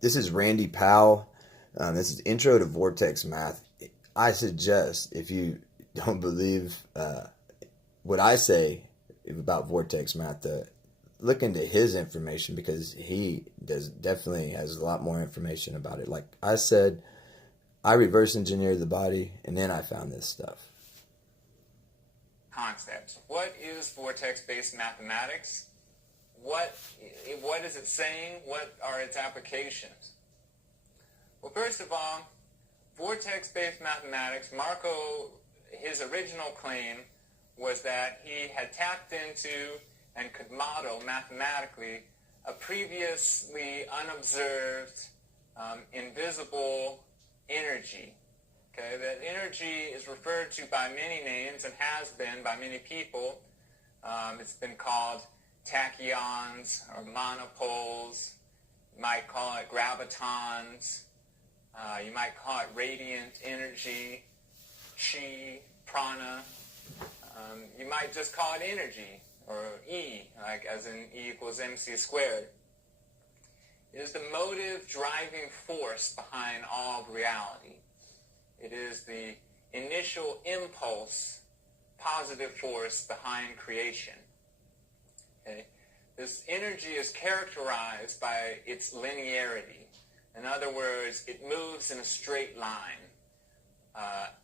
This is Randy Powell. This is Intro to Vortex Math. I suggest, if you don't believe what I say about Vortex Math, to look into his information, because he definitely has a lot more information about it. Like I said, I reverse engineered the body, and then I found this stuff. Concepts. What is vortex-based mathematics? What is it saying? What are its applications? Well, first of all, vortex-based mathematics, his original claim was that he had tapped into and could model mathematically a previously unobserved, invisible energy. Okay, that energy is referred to by many names and has been by many people. It's been called tachyons or monopoles. You might call it gravitons. You might call it radiant energy, chi, prana. You might just call it energy, or E, like as in E equals mc squared. It is the motive driving force behind all of reality. It is the initial impulse, positive force behind creation. Okay? This energy is characterized by its linearity. In other words, it moves in a straight line.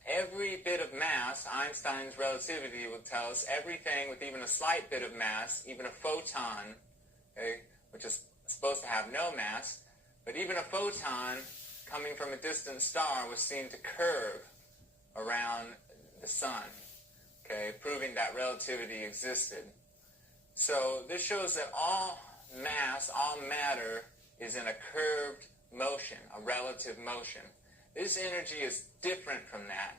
Every bit of mass, Einstein's relativity will tell us everything with even a slight bit of mass, even a photon, okay, which is supposed to have no mass, but even a photon coming from a distant star was seen to curve around the sun, okay, proving that relativity existed. So this shows that all mass, all matter, is in a curved motion, a relative motion. This energy is different from that.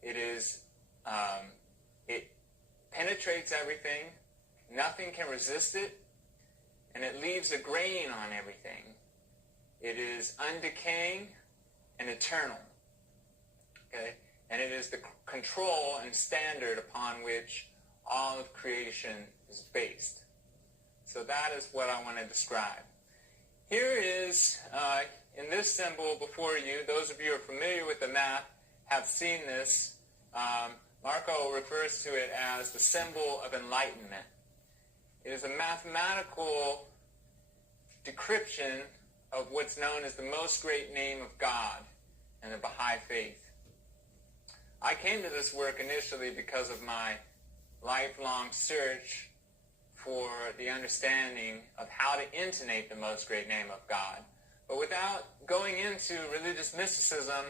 It penetrates everything, nothing can resist it, and it leaves a grain on everything. It is undecaying and eternal. Okay? And it is the control and standard upon which all of creation is based. So that is what I want to describe. Here is, in this symbol before you, those of you who are familiar with the math have seen this. Marco refers to it as the symbol of enlightenment. It is a mathematical decryption of what's known as the most great name of God and the Baha'i faith. I came to this work initially because of my lifelong search for the understanding of how to intonate the most great name of God. But without going into religious mysticism,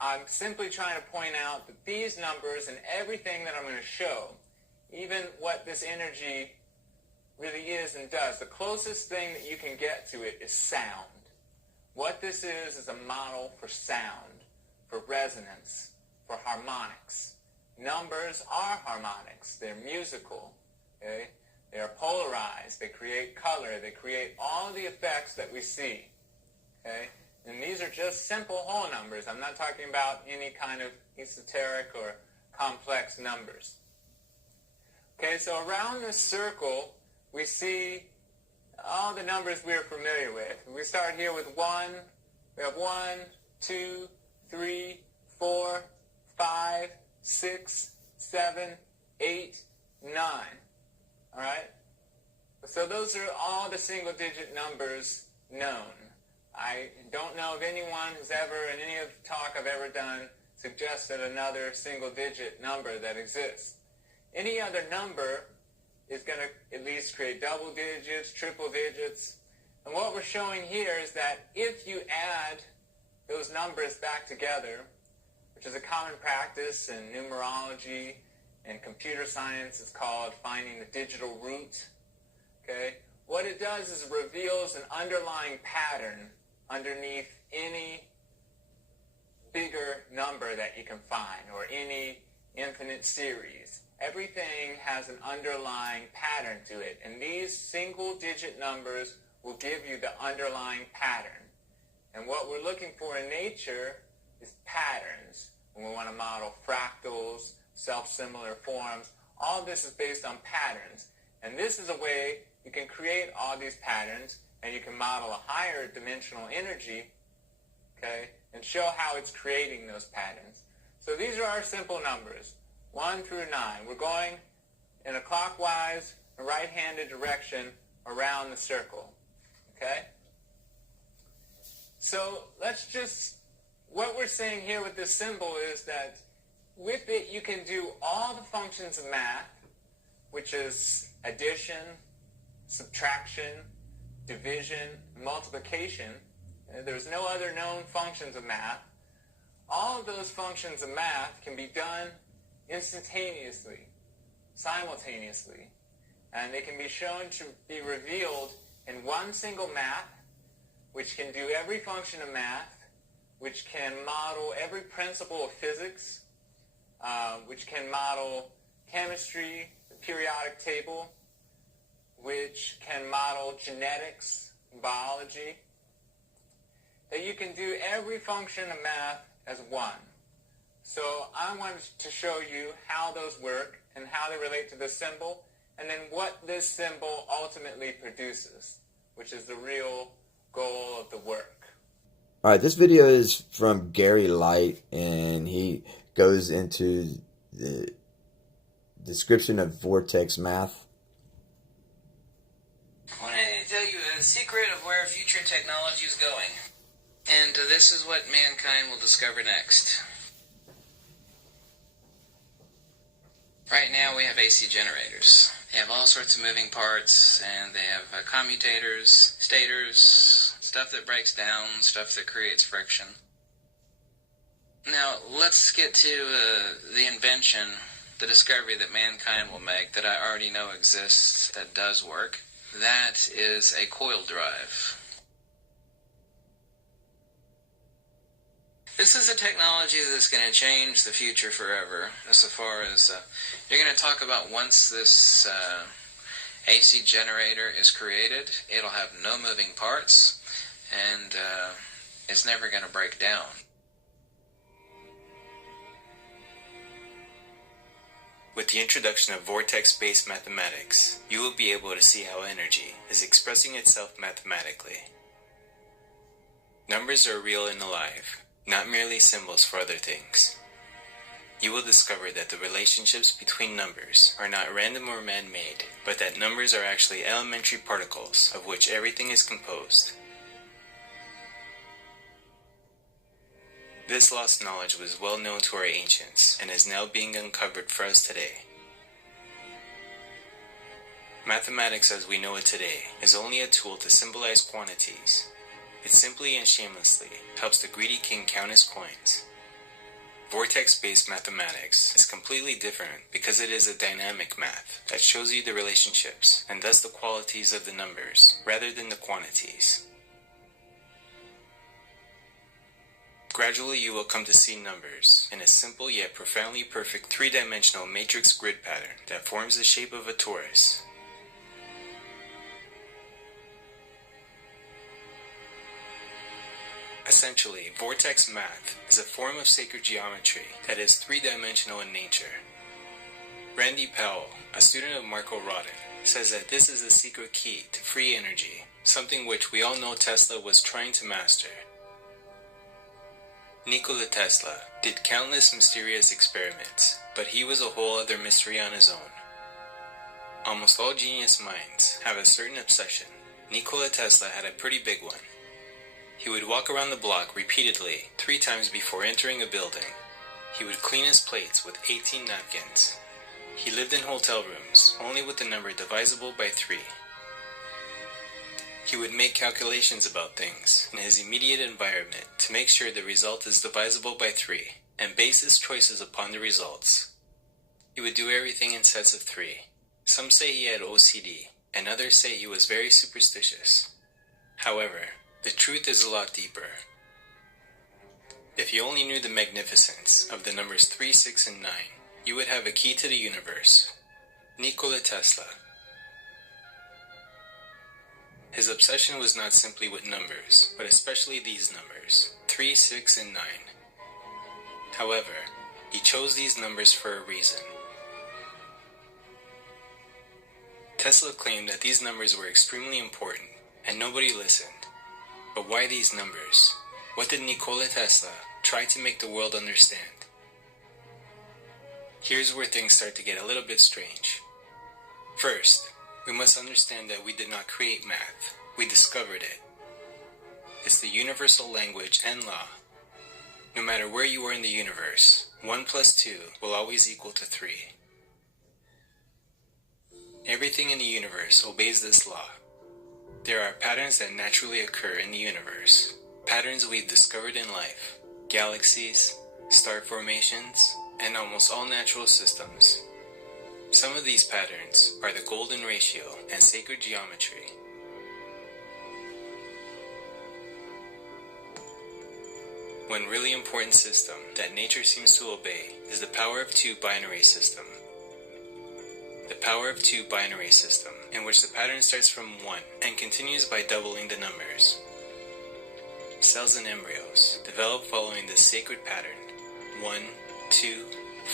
I'm simply trying to point out that these numbers and everything that I'm going to show, even what this energy really is and does, the closest thing that you can get to it is sound. What this is a model for sound, for resonance, for harmonics. Numbers are harmonics. They're musical. Okay? They are polarized. They create color. They create all the effects that we see. Okay? And these are just simple whole numbers. I'm not talking about any kind of esoteric or complex numbers. Okay, so around this circle, we see all the numbers we're familiar with. We start here with 1. We have 1, 2, 3, 4, 5, 6, 7, 8, 9. All right? So those are all the single-digit numbers known. I don't know of anyone who's ever, in any of the talk I've ever done, suggested another single-digit number that exists. Any other number is going to at least create double digits, triple digits. And what we're showing here is that if you add those numbers back together, which is a common practice in numerology and computer science, it's called finding the digital root. Okay? What it does is it reveals an underlying pattern underneath any bigger number that you can find, or any infinite series. Everything has an underlying pattern to it, and these single-digit numbers will give you the underlying pattern. And what we're looking for in nature is patterns. When we want to model fractals, self-similar forms, all this is based on patterns. And this is a way you can create all these patterns and you can model a higher dimensional energy, okay, and show how it's creating those patterns. So these are our simple numbers, 1 through 9. We're going in a clockwise, a right-handed direction around the circle, okay? So what we're saying here with this symbol is that with it you can do all the functions of math, which is addition, subtraction, division, multiplication. There's no other known functions of math. All of those functions of math can be done instantaneously, simultaneously, and they can be shown to be revealed in one single math, which can do every function of math, which can model every principle of physics, which can model chemistry, the periodic table, which can model genetics, biology, that you can do every function of math as one. So I wanted to show you how those work and how they relate to this symbol, and then what this symbol ultimately produces, which is the real goal of the work. All right, this video is from Gary Lite, and he goes into the description of Vortex Math. I wanted to tell you a secret of where future technology is going. And this is what mankind will discover next. Right now we have AC generators. They have all sorts of moving parts, and they have commutators, stators, stuff that breaks down, stuff that creates friction. Now, let's get to the invention, the discovery that mankind will make that I already know exists, that does work. That is a coil drive. This is a technology that's going to change the future forever, as far as you're going to talk about once this AC generator is created, it'll have no moving parts, and it's never going to break down. With the introduction of vortex-based mathematics, you will be able to see how energy is expressing itself mathematically. Numbers are real and alive, not merely symbols for other things. You will discover that the relationships between numbers are not random or man-made, but that numbers are actually elementary particles of which everything is composed. This lost knowledge was well known to our ancients and is now being uncovered for us today. Mathematics as we know it today is only a tool to symbolize quantities. It simply and shamelessly helps the greedy king count his coins. Vortex-based mathematics is completely different because it is a dynamic math that shows you the relationships and thus the qualities of the numbers rather than the quantities. Gradually you will come to see numbers in a simple yet profoundly perfect three-dimensional matrix grid pattern that forms the shape of a torus. Essentially, Vortex Math is a form of sacred geometry that is three-dimensional in nature. Randy Powell, a student of Marco Rodin, says that this is the secret key to free energy, something which we all know Tesla was trying to master. Nikola Tesla did countless mysterious experiments, but he was a whole other mystery on his own. Almost all genius minds have a certain obsession. Nikola Tesla had a pretty big one. He would walk around the block repeatedly 3 times before entering a building. He would clean his plates with 18 napkins. He lived in hotel rooms, only with the number divisible by 3. He would make calculations about things in his immediate environment to make sure the result is divisible by 3, and base his choices upon the results. He would do everything in sets of 3. Some say he had OCD, and others say he was very superstitious. However, the truth is a lot deeper. If you only knew the magnificence of the numbers 3, 6, and 9, you would have a key to the universe. Nikola Tesla. His obsession was not simply with numbers, but especially these numbers, 3, 6, and 9. However, he chose these numbers for a reason. Tesla claimed that these numbers were extremely important and nobody listened. But why these numbers? What did Nikola Tesla try to make the world understand? Here's where things start to get a little bit strange. First, we must understand that we did not create math, we discovered it. It's the universal language and law. No matter where you are in the universe, 1 plus 2 will always equal to 3. Everything in the universe obeys this law. There are patterns that naturally occur in the universe, patterns we've discovered in life, galaxies, star formations, and almost all natural systems. Some of these patterns are the golden ratio and sacred geometry. One really important system that nature seems to obey is the power of 2 binary system. The power of 2 binary system, in which the pattern starts from 1 and continues by doubling the numbers. Cells and embryos develop following this sacred pattern: 1, 2,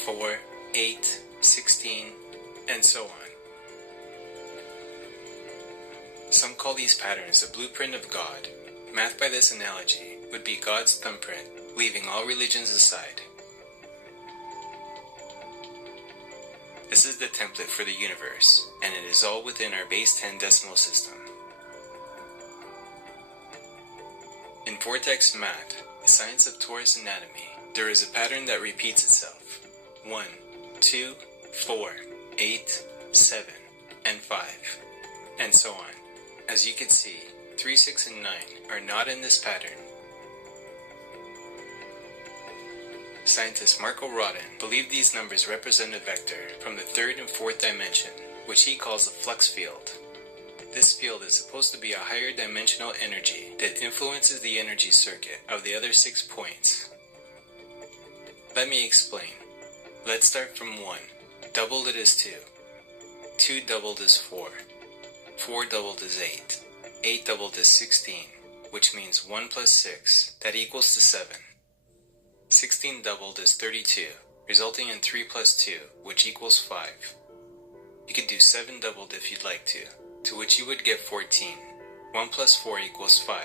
4, 8, 16, and so on. Some call these patterns the blueprint of God. Math, by this analogy, would be God's thumbprint, leaving all religions aside. This is the template for the universe, and it is all within our base 10 decimal system. In Vortex Math, the science of torus anatomy, there is a pattern that repeats itself: 1, 2, 4, 8, 7, and 5, and so on. As you can see, 3, 6, and 9 are not in this pattern. Scientist Marco Rodin believed these numbers represent a vector from the 3rd and 4th dimension, which he calls a flux field. This field is supposed to be a higher dimensional energy that influences the energy circuit of the other 6 points. Let me explain. Let's start from 1. Doubled it is 2. 2 doubled is 4. 4 doubled is 8. 8 doubled is 16, which means 1 plus 6, that equals to 7. 16 doubled is 32, resulting in 3 plus 2, which equals 5. You could do 7 doubled if you'd like to which you would get 14. 1 plus 4 equals 5.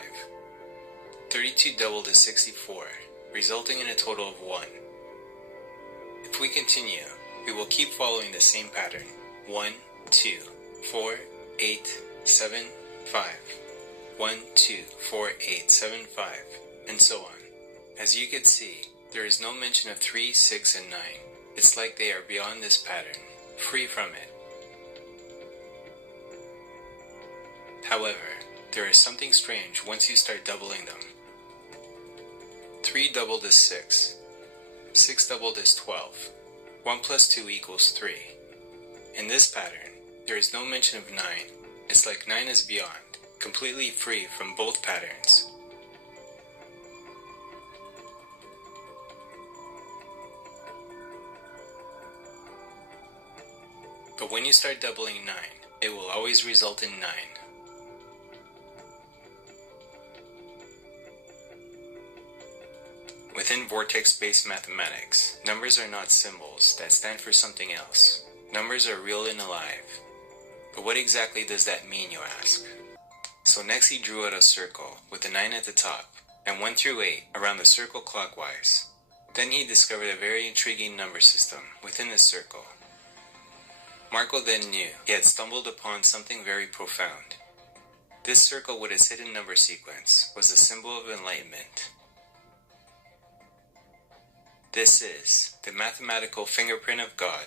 32 doubled is 64, resulting in a total of 1. If we continue, we will keep following the same pattern: 1, 2, 4, 8, 7, 5. 1, 2, 4, 8, 7, 5, and so on. As you can see, there is no mention of 3, 6, and 9. It's like they are beyond this pattern, free from it. However, there is something strange once you start doubling them. 3 doubled is 6. 6 doubled is 12. 1 plus 2 equals 3. In this pattern, there is no mention of 9. It's like 9 is beyond, completely free from both patterns. But when you start doubling 9, it will always result in 9. Within vortex-based mathematics, numbers are not symbols that stand for something else. Numbers are real and alive. But what exactly does that mean, you ask? So next he drew out a circle with a 9 at the top and 1 through 8 around the circle clockwise. Then he discovered a very intriguing number system within the circle. Marco then knew he had stumbled upon something very profound. This circle with its hidden number sequence was the symbol of enlightenment. This is the mathematical fingerprint of God.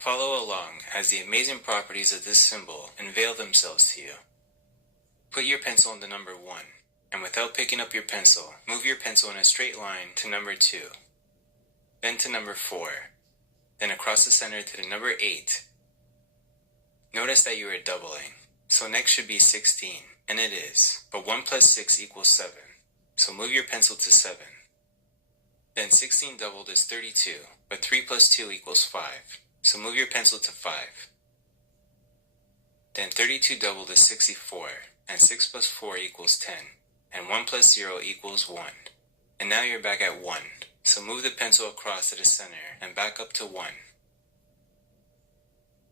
Follow along as the amazing properties of this symbol unveil themselves to you. Put your pencil on the number 1, and without picking up your pencil, move your pencil in a straight line to number 2, then to number 4, then across the center to the number 8. Notice that you are doubling, so next should be 16, and it is, but 1 plus 6 equals 7, so move your pencil to 7. Then 16 doubled is 32, but 3 plus 2 equals 5, so move your pencil to 5. Then 32 doubled is 64, and 6 plus 4 equals 10, and 1 plus 0 equals 1. And now you're back at 1, so move the pencil across to the center and back up to 1.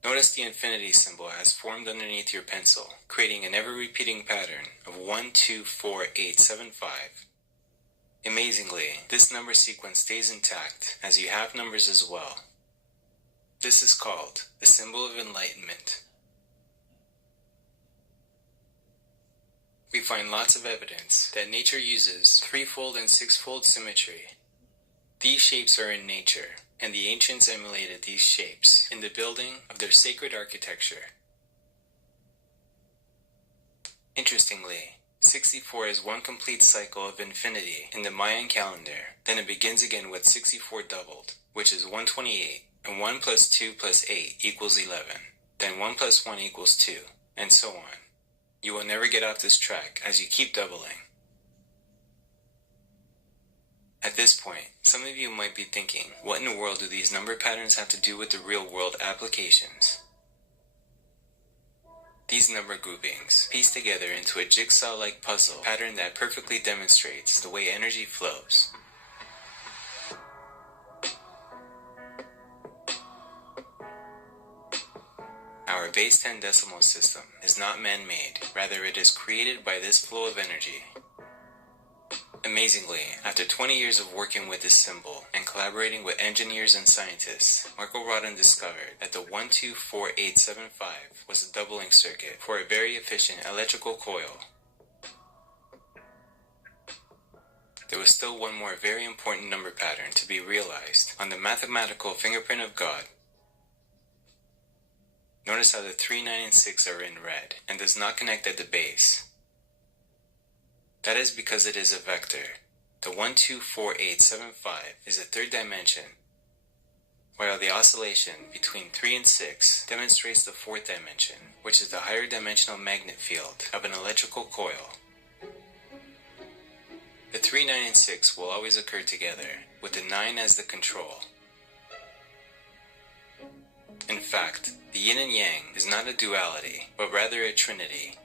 Notice the infinity symbol has formed underneath your pencil, creating an ever-repeating pattern of 1, 2, 4, 8, 7, 5. Amazingly, this number sequence stays intact as you have numbers as well. This is called the symbol of enlightenment. We find lots of evidence that nature uses threefold and sixfold symmetry. These shapes are in nature, and the ancients emulated these shapes in the building of their sacred architecture. Interestingly, 64 is one complete cycle of infinity in the Mayan calendar. Then it begins again with 64 doubled, which is 128, and 1 plus 2 plus 8 equals 11. Then 1 plus 1 equals 2, and so on. You will never get off this track as you keep doubling. At this point, some of you might be thinking, what in the world do these number patterns have to do with the real-world applications? These number groupings piece together into a jigsaw-like puzzle pattern that perfectly demonstrates the way energy flows. Our base 10 decimal system is not man-made, rather it is created by this flow of energy. Amazingly, after 20 years of working with this symbol and collaborating with engineers and scientists, Marco Rodin discovered that the 124875 was a doubling circuit for a very efficient electrical coil. There was still one more very important number pattern to be realized on the mathematical fingerprint of God. Notice how the 3, 9, and 6 are in red and does not connect at the base. That is because it is a vector. The 124875 is a third dimension, while the oscillation between 3 and 6 demonstrates the fourth dimension, which is the higher dimensional magnet field of an electrical coil. The 3, 9, and 6 will always occur together, with the 9 as the control. In fact, the yin and yang is not a duality, but rather a trinity.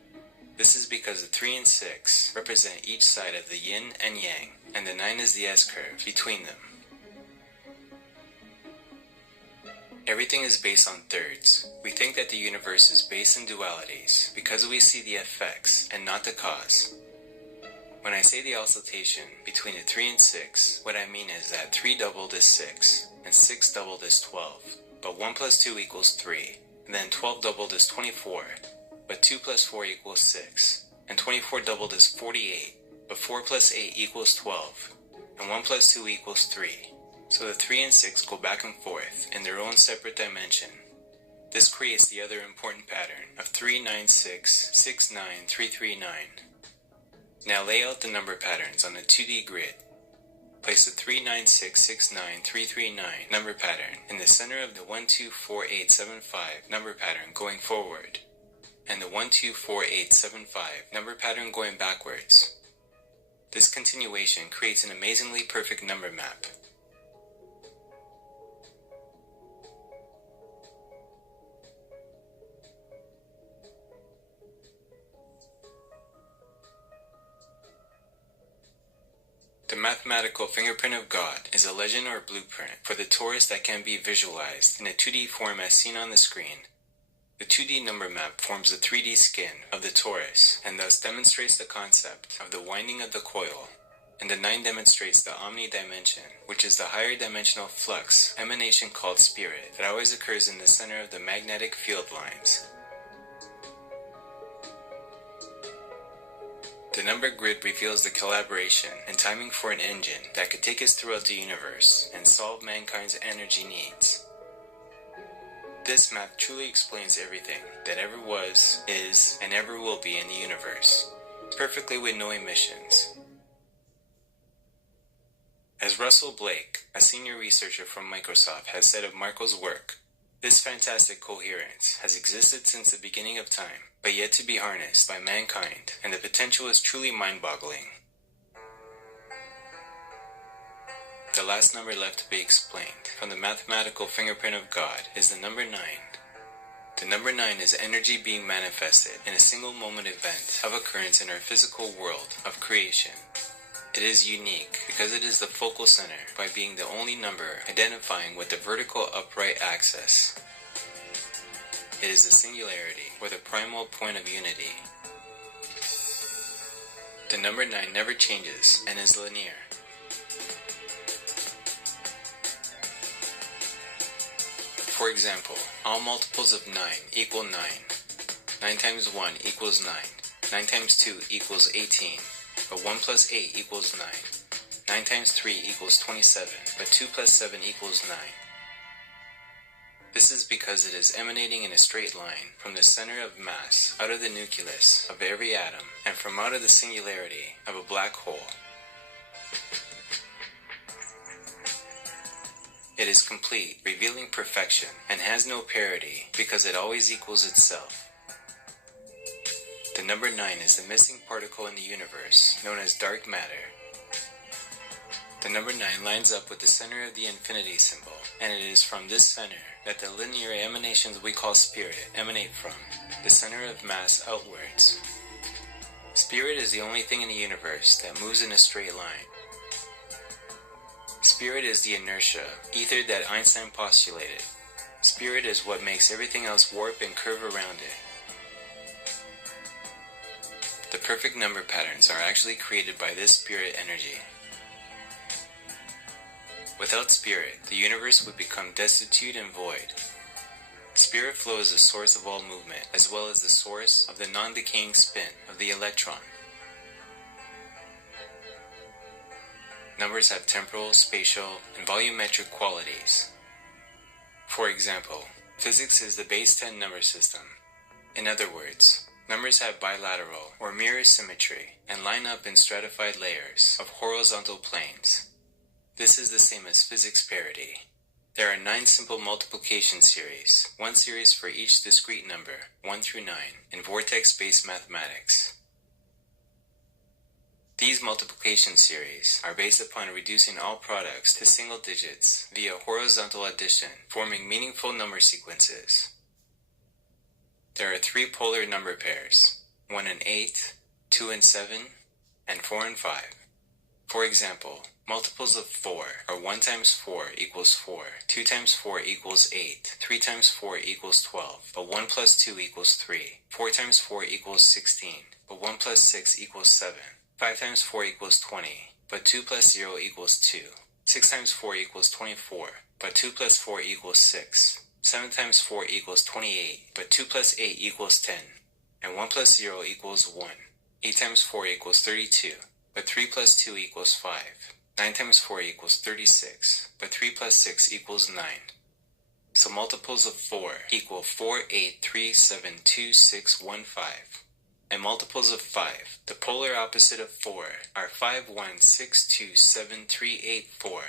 This is because the 3 and 6 represent each side of the yin and yang, and the 9 is the S-curve between them. Everything is based on thirds. We think that the universe is based in dualities because we see the effects and not the cause. When I say the oscillation between the 3 and 6, what I mean is that 3 doubled is 6, and 6 doubled is 12. But 1 plus 2 equals 3, and then 12 doubled is 24, but 2 plus 4 equals 6, and 24 doubled is 48, but 4 plus 8 equals 12, and 1 plus 2 equals 3. So the 3 and 6 go back and forth in their own separate dimension. This creates the other important pattern of 3, 9, 6, 6, 9, 3, 3, 9. Now lay out the number patterns on a 2D grid. Place the 396693339 number pattern in the center of the 124875 number pattern going forward, and the 124875 number pattern going backwards. This continuation creates an amazingly perfect number map. The mathematical fingerprint of God is a legend or blueprint for the torus that can be visualized in a 2D form as seen on the screen. The 2D number map forms the 3D skin of the torus and thus demonstrates the concept of the winding of the coil, and the 9 demonstrates the omni-dimension, which is the higher dimensional flux emanation called spirit that always occurs in the center of the magnetic field lines. The number grid reveals the collaboration and timing for an engine that could take us throughout the universe and solve mankind's energy needs. This map truly explains everything that ever was, is, and ever will be in the universe, perfectly with no emissions. As Russell Blake, a senior researcher from Microsoft, has said of Marco's work, this fantastic coherence has existed since the beginning of time, but yet to be harnessed by mankind, and the potential is truly mind-boggling. The last number left to be explained from the mathematical fingerprint of God is the number 9. The number 9 is energy being manifested in a single moment event of occurrence in our physical world of creation. It is unique because it is the focal center by being the only number identifying with the vertical upright axis. It is the singularity, or the primal point of unity. The number 9 never changes and is linear. For example, all multiples of 9 equal 9. 9 times 1 equals 9. 9 times 2 equals 18. But 1 plus 8 equals 9. 9 times 3 equals 27. But 2 plus 7 equals 9. This is because it is emanating in a straight line from the center of mass out of the nucleus of every atom and from out of the singularity of a black hole. It is complete, revealing perfection, and has no parity because it always equals itself. The number 9 is the missing particle in the universe, known as dark matter. The number 9 lines up with the center of the infinity symbol, and it is from this center that the linear emanations we call spirit emanate from, the center of mass outwards. Spirit is the only thing in the universe that moves in a straight line. Spirit is the inertia, ether that Einstein postulated. Spirit is what makes everything else warp and curve around it. The perfect number patterns are actually created by this spirit energy. Without spirit, the universe would become destitute and void. Spirit flow is the source of all movement, as well as the source of the non-decaying spin of the electron. Numbers have temporal, spatial, and volumetric qualities. For example, physics is the base 10 number system. In other words, numbers have bilateral or mirror symmetry and line up in stratified layers of horizontal planes. This is the same as physics parity. There are 9 simple multiplication series, one series for each discrete number, 1 through 9, in vortex-based mathematics. These multiplication series are based upon reducing all products to single digits via horizontal addition, forming meaningful number sequences. There are 3 polar number pairs, 1 and 8, 2 and 7, and 4 and 5. For example, multiples of 4 are 1 times 4 equals 4, 2 times 4 equals 8, 3 times 4 equals 12, but 1 plus 2 equals 3, 4 times 4 equals 16, but 1 plus 6 equals 7, 5 times 4 equals 20, but 2 plus 0 equals 2, 6 times 4 equals 24, but 2 plus 4 equals 6, 7 times 4 equals 28, but 2 plus 8 equals 10, and 1 plus 0 equals 1, 8 times 4 equals 32, but 3 plus 2 equals 5, 9 times 4 equals 36, but 3 plus 6 equals 9. So multiples of 4 equal 4, 8, 3, 7, 2, 6, 1, 5. And multiples of 5, the polar opposite of 4, are 5, 1, 6, 2, 7, 3, 8, 4.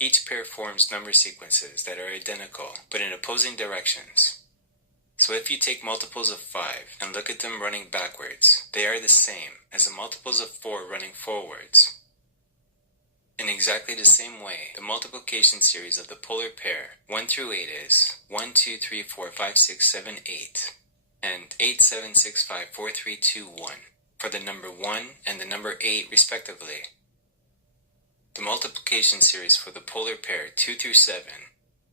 Each pair forms number sequences that are identical, but in opposing directions. So if you take multiples of 5 and look at them running backwards, they are the same as the multiples of 4 running forwards. In exactly the same way, the multiplication series of the polar pair 1 through 8 is 1, 2, 3, 4, 5, 6, 7, 8. And 8, 7, 6, 5, 4, 3, 2, 1, for the number 1 and the number 8 respectively. The multiplication series for the polar pair 2 through 7,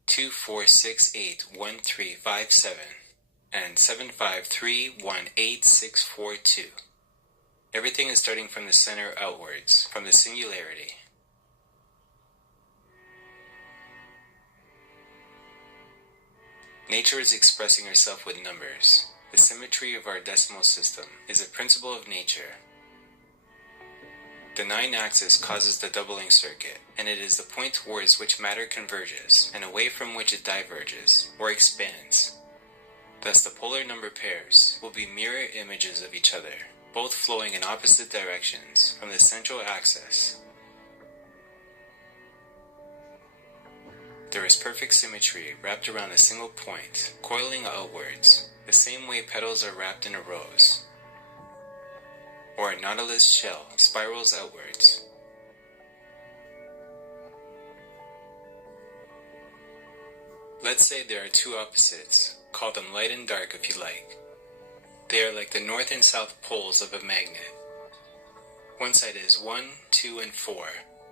2, 4, 6, 8, 1, 3, 5, 7, and 7, 5, 3, 1, 8, 6, 4, 2. Everything is starting from the center outwards, from the singularity. Nature is expressing herself with numbers. The symmetry of our decimal system is a principle of nature. The 9-axis causes the doubling circuit, and it is the point towards which matter converges, and away from which it diverges, or expands. Thus the polar number pairs will be mirror images of each other, both flowing in opposite directions from the central axis. There is perfect symmetry wrapped around a single point, coiling outwards, the same way petals are wrapped in a rose, or a nautilus shell spirals outwards. Let's say there are 2 opposites, call them light and dark if you like. They are like the north and south poles of a magnet. One side is 1, 2, and 4,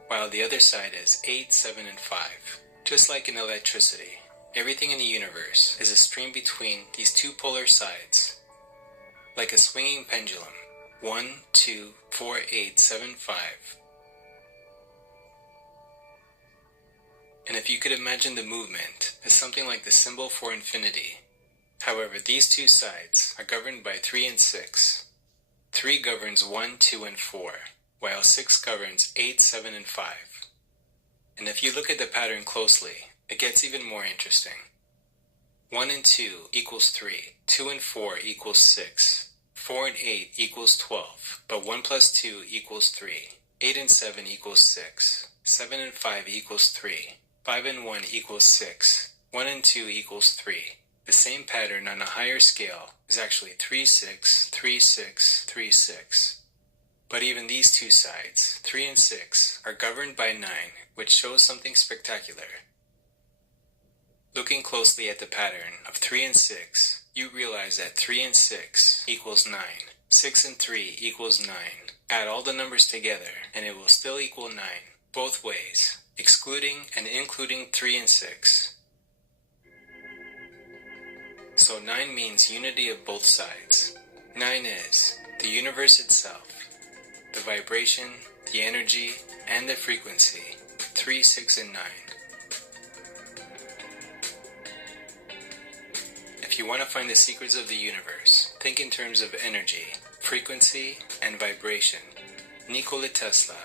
while the other side is 8, 7, and 5. Just like in electricity, Everything in the universe is a stream between these two polar sides, like a swinging pendulum. 1, 2, 4, 8, 7, 5. And if you could imagine the movement as something like the symbol for infinity. However, these two sides are governed by 3 and 6. 3 governs 1, 2, and 4, while 6 governs 8, 7, and 5. And if you look at the pattern closely, it gets even more interesting. 1 and 2 equals 3, 2 and 4 equals 6, 4 and 8 equals 12, but 1 plus 2 equals 3, 8 and 7 equals 6, 7 and 5 equals 3, 5 and 1 equals 6, 1 and 2 equals 3. The same pattern on a higher scale is actually 3, 6, 3, 6, 3, 6. But even these two sides, 3 and 6, are governed by 9, which shows something spectacular. Looking closely at the pattern of 3 and 6, you realize that 3 and 6 equals 9, 6 and 3 equals 9. Add all the numbers together and it will still equal 9, both ways, excluding and including 3 and 6. So 9 means unity of both sides. 9 is the universe itself, the vibration, the energy, and the frequency. 3, 6, and 9. If you want to find the secrets of the universe, think in terms of energy, frequency, and vibration. Nikola Tesla.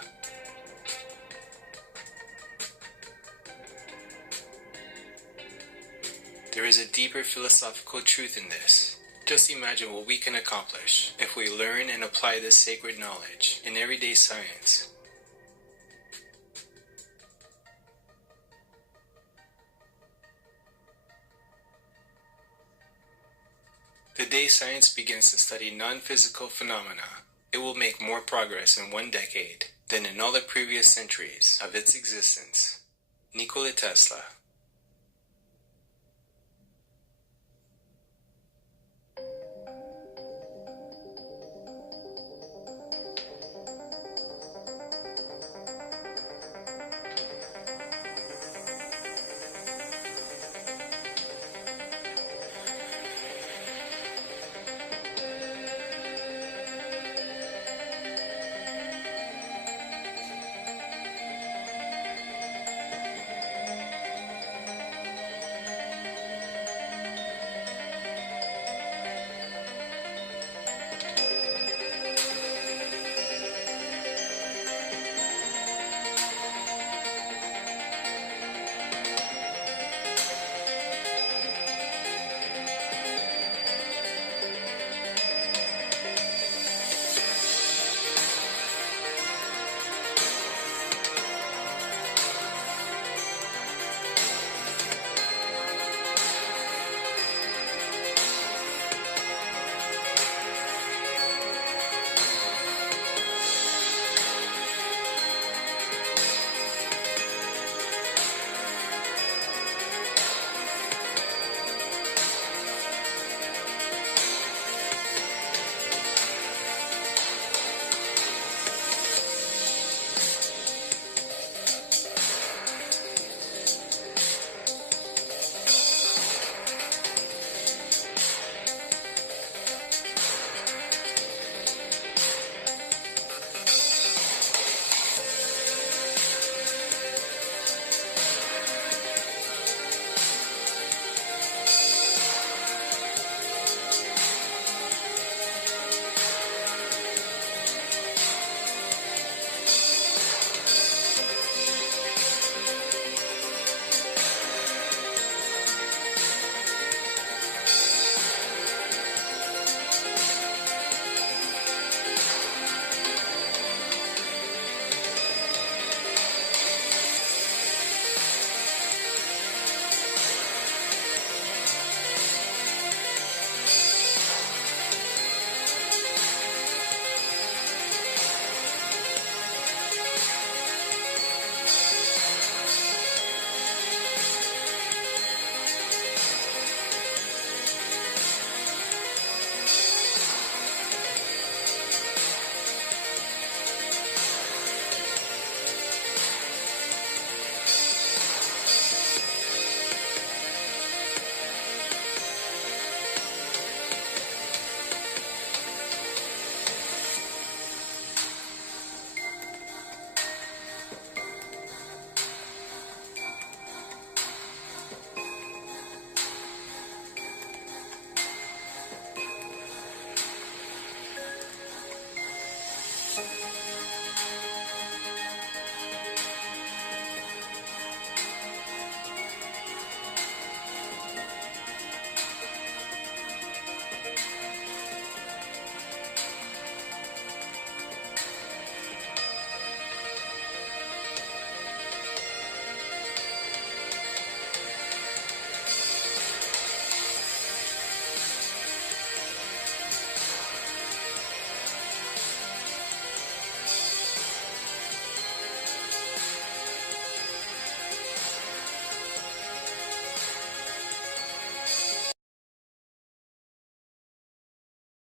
There is a deeper philosophical truth in this. Just imagine what we can accomplish if we learn and apply this sacred knowledge in everyday science. The day science begins to study non-physical phenomena, it will make more progress in 1 decade than in all the previous centuries of its existence. Nikola Tesla.